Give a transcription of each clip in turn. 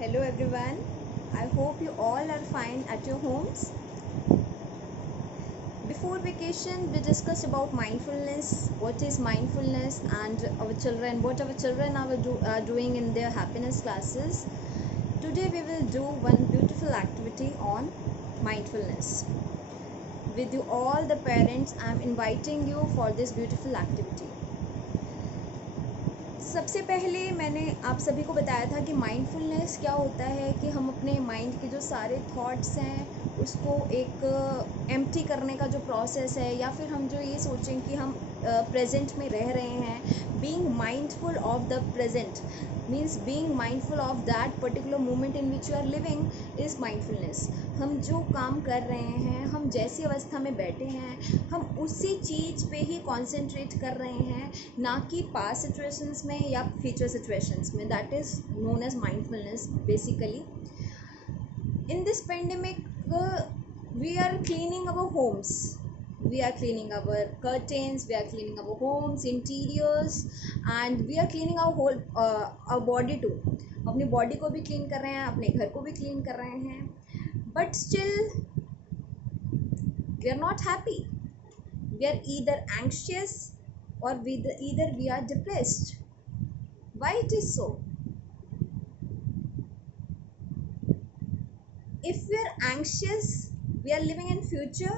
Hello everyone. I hope you all are fine at your homes. Before vacation, we discussed about mindfulness, what is mindfulness, and what our children are doing in their happiness classes. Today, we will do one beautiful activity on mindfulness. With you all, the parents, I am inviting you for this beautiful activity. सबसे पहले मैंने आप सभी को बताया था कि माइंडफुलनेस क्या होता है, कि हम अपने माइंड के जो सारे थॉट्स हैं उसको एक एम्प्टी करने का जो प्रोसेस है, या फिर हम जो ये सोचें कि हम प्रेजेंट में रह रहे हैं. Being mindful of the present means being mindful of that particular moment in which you are living is mindfulness. हम जो काम कर रहे हैं, हम जैसी अवस्था में बैठे हैं, हम उसी चीज़ पे ही कॉन्सेंट्रेट कर रहे हैं, ना कि पास्ट सिचुएशंस में या फ्यूचर सिचुएशंस में. That is known as mindfulness basically. In this pandemic, we are cleaning our homes, we are cleaning our curtains, we are cleaning our homes interiors, and we are cleaning our body too. अपनी बॉडी को भी क्लीन कर रहे हैं, अपने घर को भी क्लीन कर रहे हैं, but still we are not happy. We are either anxious or either we are depressed. Why it is so? If we are anxious, we are living in future,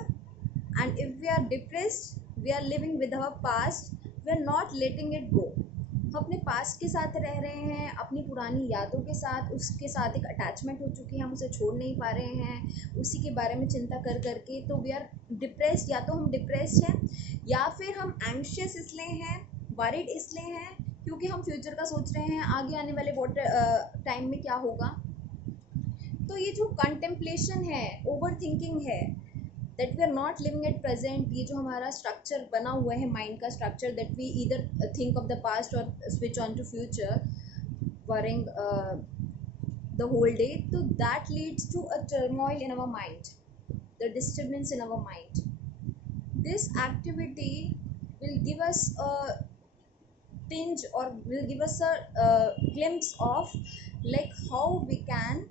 and if we are depressed, we are living with our past. We are not letting it go. हम अपने पास्ट के साथ रह रहे हैं, अपनी पुरानी यादों के साथ, उसके साथ एक अटैचमेंट हो चुकी है, हम उसे छोड़ नहीं पा रहे हैं, उसी के बारे में चिंता कर करके. तो वी आर डिप्रेस्ड. या तो हम डिप्रेस्ड हैं, या फिर हम एंग्शियस इसलिए हैं, वरीड इसलिए हैं क्योंकि हम फ्यूचर का सोच रहे हैं, आगे आने वाले टाइम में क्या होगा. तो ये जो कंटेम्पलेशन है, ओवर थिंकिंग है, that we are not living at present, ये जो हमारा स्ट्रक्चर बना हुआ है, माइंड का structure, that we either think of the past और switch on to future worrying the whole day. तो that leads to a turmoil in our mind, the disturbance in our mind. This activity will give us a tinge, or will give us a glimpse of like how we can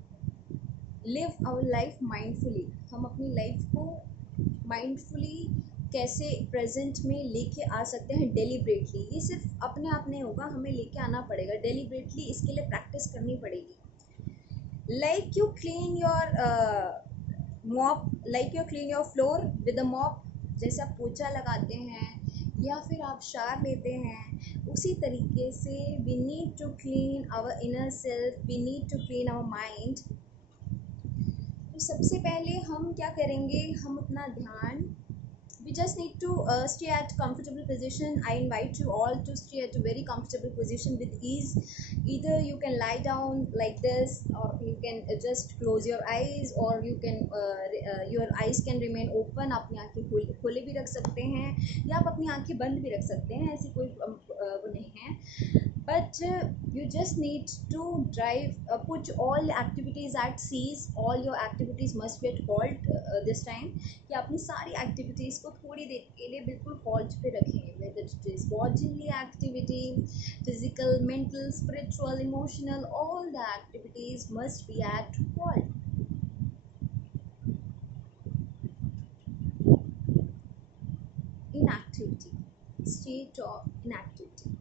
live our life mindfully. हम अपनी लाइफ को माइंडफुली कैसे प्रेजेंट में लेके आ सकते हैं डेलिब्रेटली. ये सिर्फ अपने आप नहीं होगा, हमें लेके आना पड़ेगा डेलिब्रेटली. इसके लिए प्रैक्टिस करनी पड़ेगी. Like you clean your mop, like you clean your floor with a mop. जैसे आप पोछा लगाते हैं या फिर आप शार लेते हैं, उसी तरीके से we need to clean our inner self, we need to clean our mind. तो सबसे पहले हम क्या करेंगे, हम अपना ध्यान, we just need to stay at comfortable position. I invite you all to stay at a very comfortable position with ease. Either you can lie down like this, or you can just close your eyes, or you can your eyes can remain open. अपनी आँखें खोले भी रख सकते हैं, या आप अपनी आँखें बंद भी रख सकते हैं, ऐसी कोई वो नहीं है. But you just need to put all activities at cease. All your activities must be at halt this time. कि अपनी सारी एक्टिविटीज़ को थोड़ी देर के लिए बिल्कुल हॉल्ट पे रखेंगे. whether it is bodily activity, physical, mental, spiritual, emotional, all the activities must be at halt. Inactivity, state of inactivity.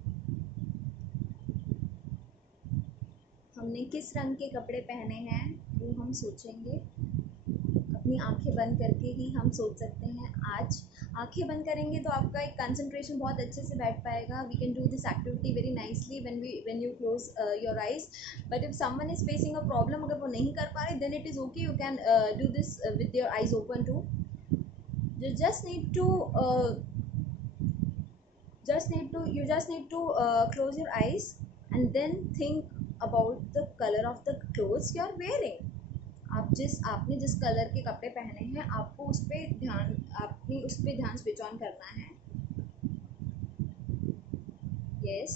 हमने किस रंग के कपड़े पहने हैं वो हम सोचेंगे. अपनी आंखें बंद करके ही हम सोच सकते हैं. आज आंखें बंद करेंगे तो आपका एक कंसंट्रेशन बहुत अच्छे से बैठ पाएगा. We can do this activity very nicely when you close your eyes. But if someone is facing a problem, अगर वो नहीं कर पा रहे, then it is okay, you can do this with your eyes open too. You just need to close your eyes and then think about the color of the clothes you are wearing. आपने जिस कलर के कपड़े पहने हैं, आपको उस पर ध्यान स्विच ऑन करना है. Yes,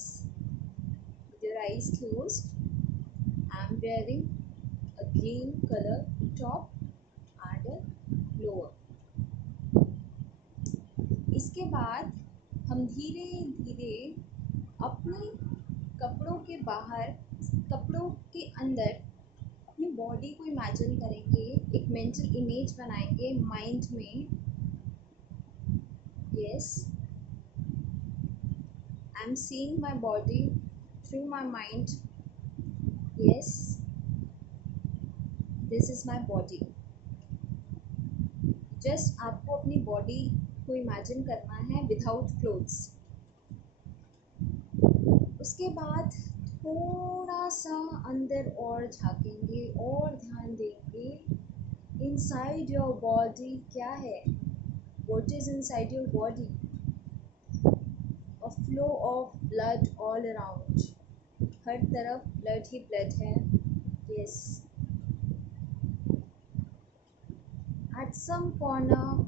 with your eyes closed, I am wearing a green color top and a lower. इसके बाद हम धीरे धीरे अपने कपड़ों के अंदर बॉडी को इमेजिन करेंगे, एक मेंटल इमेज बनाएंगे माइंड में। Yes, I am seeing my body through my mind. Yes, this is my body. Just आपको अपनी बॉडी को इमेजिन करना है विदाउट क्लोथ्स। उसके बाद थोड़ा सा अंदर और झांकेंगे और ध्यान देंगे इनसाइड योर बॉडी क्या है। What is inside your body? A flow of blood all around. हर तरफ ब्लड ही ब्लड है। Yes, at some corner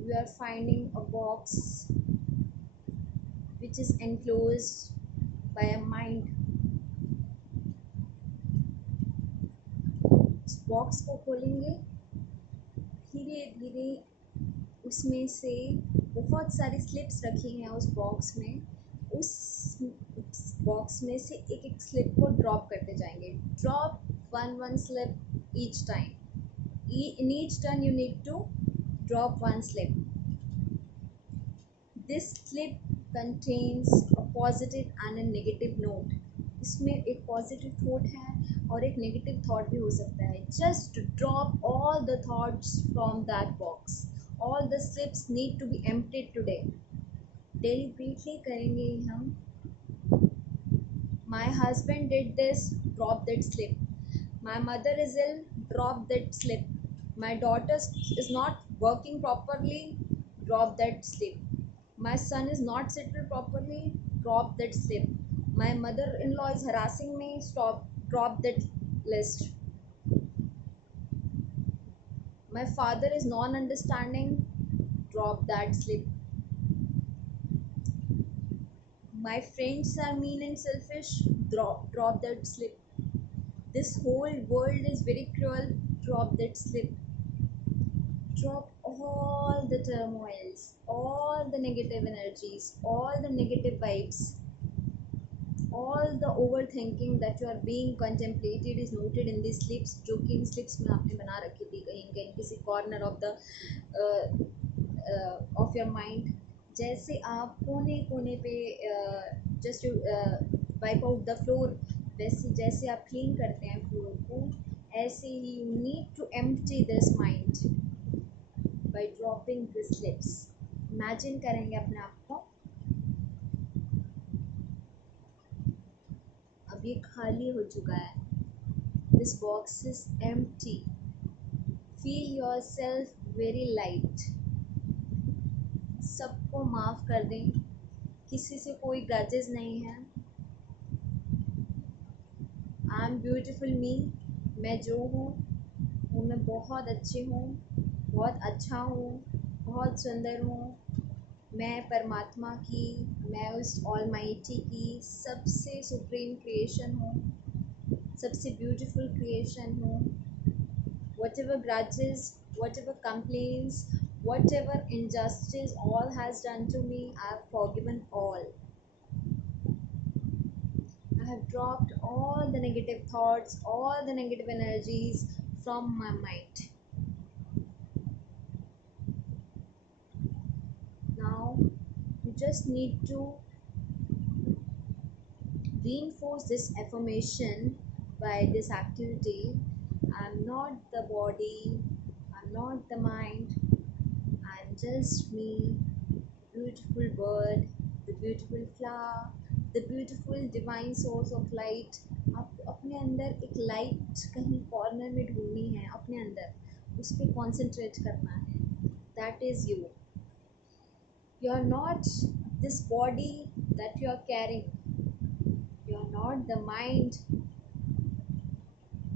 we are finding a box which is enclosed by a mind. उस box को खोलेंगे, धीरे धीरे उसमें से बहुत सारी स्लिप्स रखी हैं उस बॉक्स में। उस बॉक्स में से एक एक स्लिप को ड्रॉप करते जाएंगे। Drop one slip each time. In each turn you need to drop one slip. This slip contains a positive and a negative note. इसमें एक पॉजिटिव थॉट है और एक नेगेटिव थॉट भी हो सकता है। Just drop all the thoughts from that box. All the slips need to be emptied today. Deliberately करेंगे हम। My husband did this, drop that slip. My mother is ill, drop that slip. My daughter is not working properly, drop that slip. My son is not settled properly, drop that slip. My mother-in-law is harassing me, drop that list. My father is non-understanding, drop that slip. My friends are mean and selfish, drop that slip. This whole world is very cruel, drop that slip. Drop all the turmoils, all the negative energies, all the negative vibes, all the overthinking that you are being contemplated is noted in these slips, जो कि इन slips में आपने बना रखी थी कहीं कहीं किसी corner of your mind। जैसे आप कोने कोने पे just wipe out the floor, वैसे जैसे आप clean करते हैं floor को, ऐसे ही you need to empty this mind by dropping the slips. Imagine करेंगे अपने आप को अब ये खाली हो चुका है। This box is empty. Feel yourself very light. सबको माफ़ कर दें, किसी से कोई grudges नहीं है। I am beautiful me. मैं जो हूँ वो मैं बहुत अच्छी हूँ, बहुत अच्छा हूँ, बहुत सुंदर हूँ। मैं परमात्मा की, मैं उस ऑलमाइटी की सबसे सुप्रीम क्रिएशन हूँ, सबसे ब्यूटीफुल क्रिएशन हूँ। Whatever grudges, whatever complaints, whatever injustice all has done to me, I have forgiven all. I have dropped all the negative thoughts, all the negative energies from my mind. Now you just need to reinforce this affirmation by this activity. I'm not the body, I'm not the mind, I'm just me, beautiful bird, the beautiful flower, the beautiful divine source of light. आपको अपने अंदर एक लाइट कहीं कॉर्नर में ढूंढनी है, अपने अंदर उस पर कॉन्सेंट्रेट करना है। That is you. You are not this body that you are carrying, you are not the mind,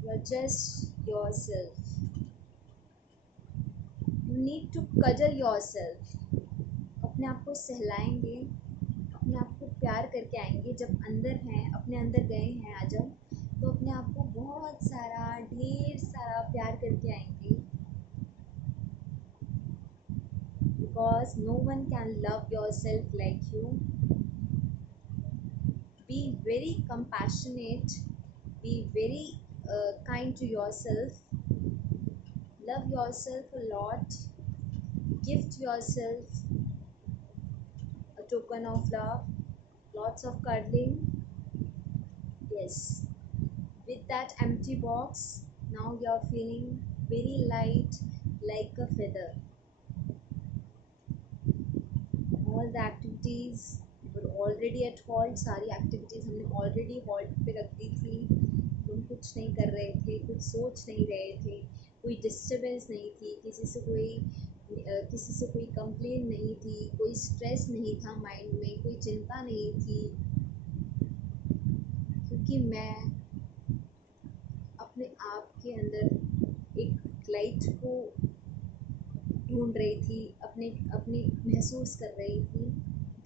you are just yourself. You need to cudgel yourself. अपने आप को सहलाएंगे, अपने आप को प्यार करके आएंगे। जब अंदर हैं, अपने अंदर गए हैं आज हम, तो अपने आप को बहुत सारा ढेर सारा प्यार करके आएंगे। Because no one can love yourself like you. Be very compassionate, be very kind to yourself, love yourself a lot, gift yourself a token of love, lots of cuddling. Yes, with that empty box, now you're feeling very light like a feather. All the activities were already at halt, सारी एक्टिविटीज़ हमने already halt पे रख दी थी। हम कुछ नहीं कर रहे थे, कुछ सोच नहीं रहे थे, कोई डिस्टर्बेंस नहीं थी, किसी से कोई कंप्लेन नहीं थी, कोई स्ट्रेस नहीं था माइंड में, कोई चिंता नहीं थी, क्योंकि मैं अपने आप के अंदर एक लाइट को ढूंढ रही थी, अपने अपने महसूस कर रही थी।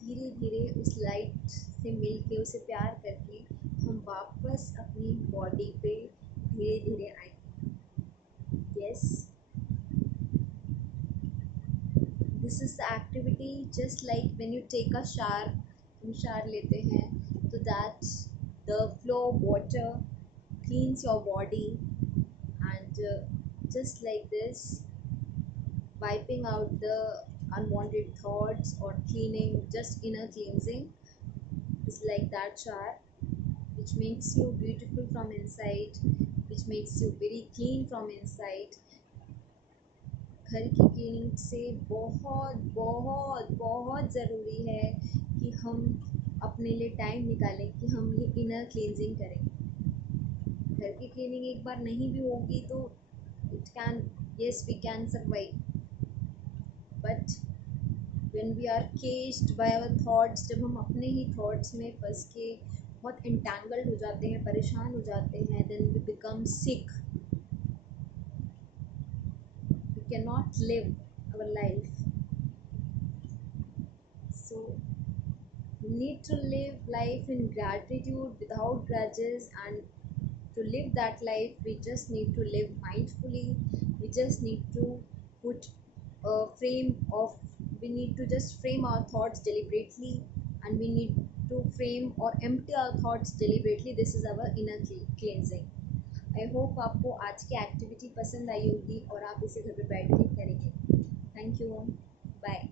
धीरे धीरे उस लाइट से मिल के, उसे प्यार करके हम वापस अपनी बॉडी पे धीरे धीरे आए। Yes, this is the activity just like when you take a shower. हम शावर लेते हैं तो that the flow water cleans your body and just like this, wiping out the unwanted thoughts or cleaning, just inner cleansing is like that shower, which makes you beautiful from inside, which makes you very clean from inside. घर की क्लीनिंग से बहुत बहुत बहुत ज़रूरी है कि हम अपने लिए टाइम निकालें कि हम ये इनर क्लींजिंग करें। घर की क्लीनिंग एक बार नहीं भी होगी तो yes, we can survive, but when we are caged by our thoughts, जब हम अपने ही thoughts में फंस के बहुत entangled हो जाते हैं, परेशान हो जाते हैं, then we become sick. We cannot live our life. So we need to live life in gratitude without grudges, and to live that life we just need to live mindfully. We just need to put a frame of, we need to just frame our thoughts deliberately, and we need to frame or empty our thoughts deliberately. This is our inner cleansing. I hope आपको आज की एक्टिविटी पसंद आई होगी और आप इसे घर पे बैठ के करेंगे। Thank you, bye.